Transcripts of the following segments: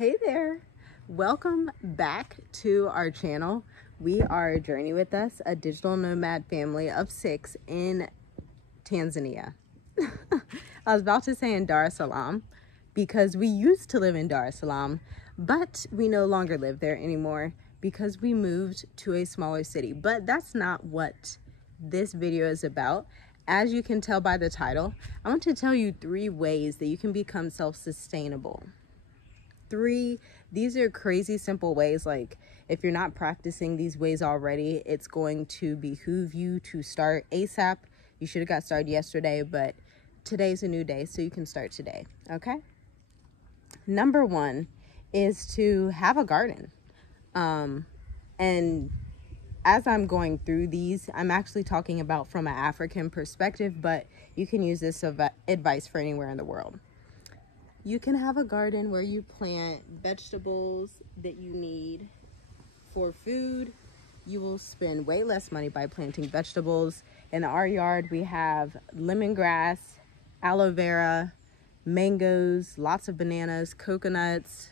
Hey there, welcome back to our channel. We are Journey With Us, a digital nomad family of 6 in Tanzania. I was about to say in Dar es Salaam because we used to live in Dar es Salaam, but we no longer live there anymore because we moved to a smaller city. But that's not what this video is about. As you can tell by the title, I want to tell you 3 ways that you can become self-sustainable. 3, these are crazy simple ways. Like, if you're not practicing these ways already, it's going to behoove you to start ASAP. You should have got started yesterday, but today's a new day, so you can start today, okay? Number 1 is to have a garden. And as I'm going through these, I'm actually talking about from an African perspective, but you can use this advice for anywhere in the world. You can have a garden where you plant vegetables that you need for food. You will spend way less money by planting vegetables. In our yard, we have lemongrass, aloe vera, mangoes, lots of bananas, coconuts.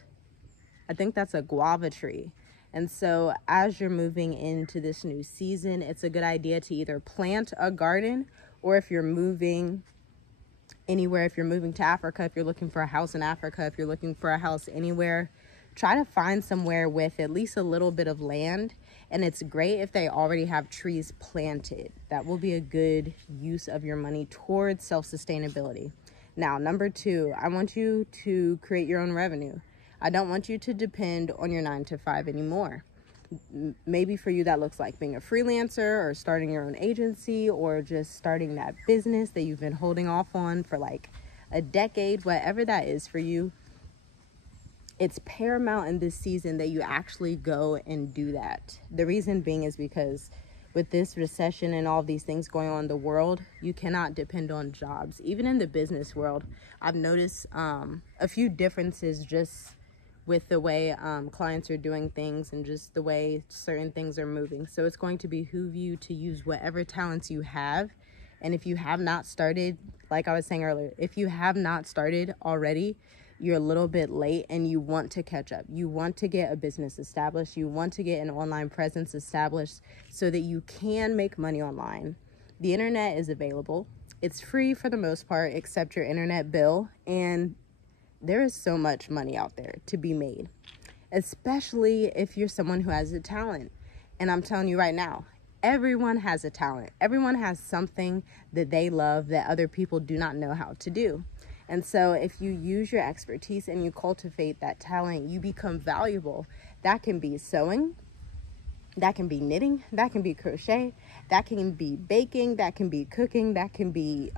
I think that's a guava tree. And so as you're moving into this new season, it's a good idea to either plant a garden, or if you're moving anywhere, if you're moving to Africa, if you're looking for a house in Africa, if you're looking for a house anywhere, try to find somewhere with at least a little bit of land. And it's great if they already have trees planted. That will be a good use of your money towards self-sustainability. Now, number 2, I want you to create your own revenue. I don't want you to depend on your 9-to-5 anymore. Maybe for you that looks like being a freelancer or starting your own agency or just starting that business that you've been holding off on for like a decade. Whatever that is for you, it's paramount in this season that you actually go and do that. The reason being is because with this recession and all these things going on in the world, you cannot depend on jobs. Even in the business world, I've noticed a few differences just with the way clients are doing things and just the way certain things are moving. So it's going to behoove you to use whatever talents you have. And if you have not started, like I was saying earlier, if you have not started already, you're a little bit late and you want to catch up. You want to get a business established. You want to get an online presence established so that you can make money online. The internet is available. It's free for the most part, except your internet bill. And there is so much money out there to be made, especially if you're someone who has a talent. And I'm telling you right now, everyone has a talent. Everyone has something that they love that other people do not know how to do. And so if you use your expertise and you cultivate that talent, you become valuable. That can be sewing, that can be knitting, that can be crochet, that can be baking, that can be cooking, that can be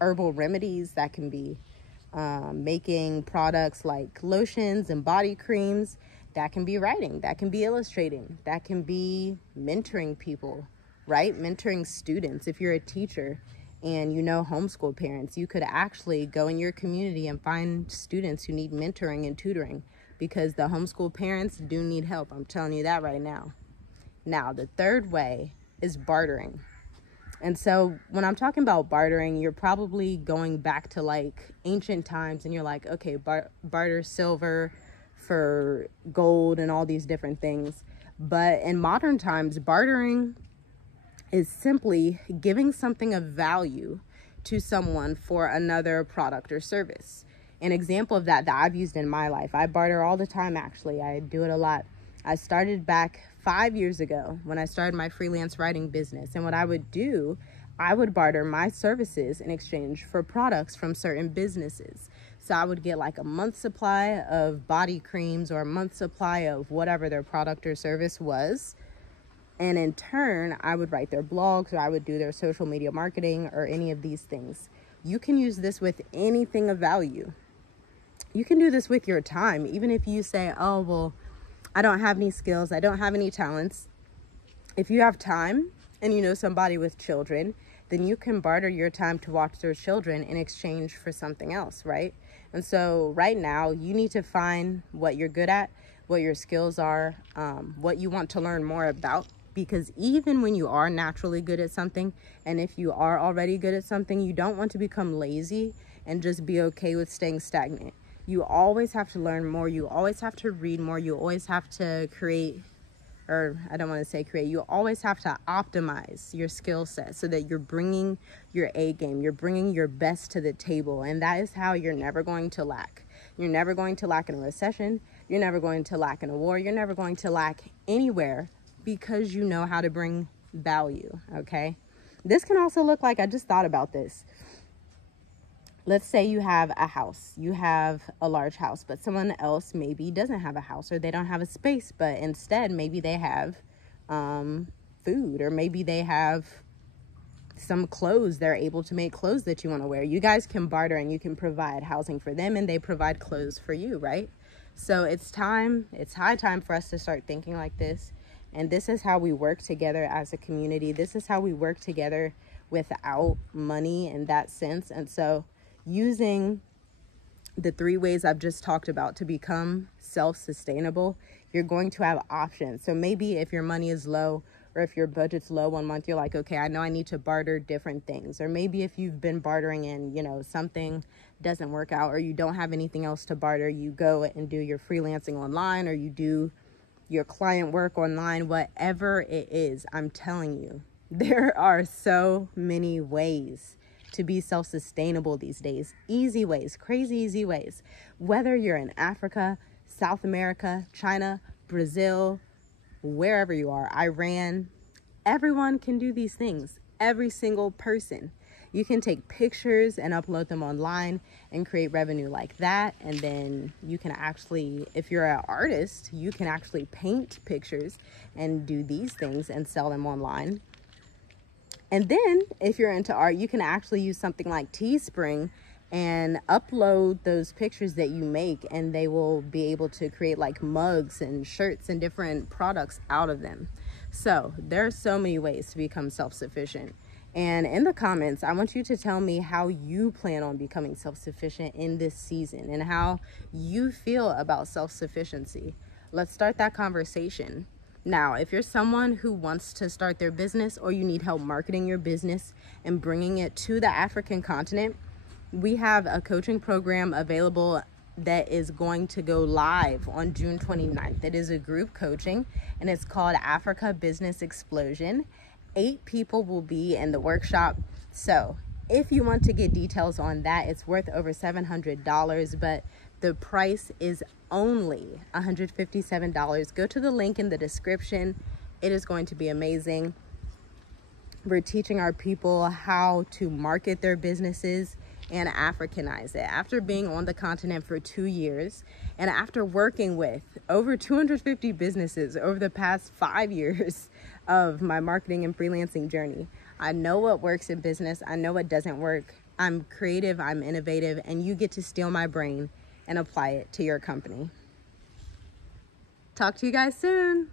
herbal remedies, that can be making products like lotions and body creams, that can be writing, that can be illustrating, that can be mentoring people, right? Mentoring students. If you're a teacher and you know homeschool parents, you could actually go in your community and find students who need mentoring and tutoring, because the homeschool parents do need help. I'm telling you that right now. Now, the 3rd way is bartering. And so when I'm talking about bartering, you're probably going back to like ancient times and you're like, okay, barter silver for gold and all these different things. But in modern times, bartering is simply giving something of value to someone for another product or service. An example of that I've used in my life, I barter all the time actually. I do it a lot. I started back 5 years ago when I started my freelance writing business. And what I would do, I would barter my services in exchange for products from certain businesses. So I would get like a month's supply of body creams or a month's supply of whatever their product or service was. And in turn, I would write their blogs or I would do their social media marketing or any of these things. You can use this with anything of value. You can do this with your time. Even if you say, oh, well, I don't have any skills, I don't have any talents. If you have time and you know somebody with children, then you can barter your time to watch their children in exchange for something else, right? And so right now, you need to find what you're good at, what your skills are, what you want to learn more about. Because even when you are naturally good at something, and if you are already good at something, you don't want to become lazy and just be okay with staying stagnant. You always have to learn more. You always have to read more. You always have to create, or I don't want to say create, you always have to optimize your skill set so that you're bringing your A game. You're bringing your best to the table. And that is how you're never going to lack. You're never going to lack in a recession. You're never going to lack in a war. You're never going to lack anywhere because you know how to bring value, okay? This can also look like, I just thought about this. Let's say you have a house, you have a large house, but someone else maybe doesn't have a house, or they don't have a space, but instead maybe they have food, or maybe they have some clothes. They're able to make clothes that you want to wear. You guys can barter and you can provide housing for them and they provide clothes for you, right? So it's high time for us to start thinking like this. And this is how we work together as a community. This is how we work together without money in that sense. And so using the 3 ways I've just talked about to become self-sustainable, you're going to have options. So maybe if your money is low, or if your budget's low one month, you're like, okay, I know I need to barter different things. Or maybe if you've been bartering and, something doesn't work out, or you don't have anything else to barter, you go and do your freelancing online, or you do your client work online, whatever it is. I'm telling you, there are so many ways to be self-sustainable these days. Easy ways, crazy easy ways. Whether you're in Africa, South America, China, Brazil, wherever you are, Iran, everyone can do these things. Every single person. You can take pictures and upload them online and create revenue like that. And then you can actually, if you're an artist, you can actually paint pictures and do these things and sell them online. And then if you're into art, you can actually use something like Teespring and upload those pictures that you make, and they will be able to create like mugs and shirts and different products out of them. So there are so many ways to become self-sufficient. And in the comments, I want you to tell me how you plan on becoming self-sufficient in this season and how you feel about self-sufficiency. Let's start that conversation. Now, if you're someone who wants to start their business, or you need help marketing your business and bringing it to the African continent, we have a coaching program available that is going to go live on June 29th. It is a group coaching, and it's called Africa Business Explosion. 8 people will be in the workshop. So if you want to get details on that, it's worth over $700, but the price is only $157. Go to the link in the description. It is going to be amazing. We're teaching our people how to market their businesses and Africanize it. After being on the continent for 2 years, and after working with over 250 businesses over the past 5 years of my marketing and freelancing journey, I know what works in business. I know what doesn't work. I'm creative, I'm innovative, and you get to steal my brain and apply it to your company. Talk to you guys soon.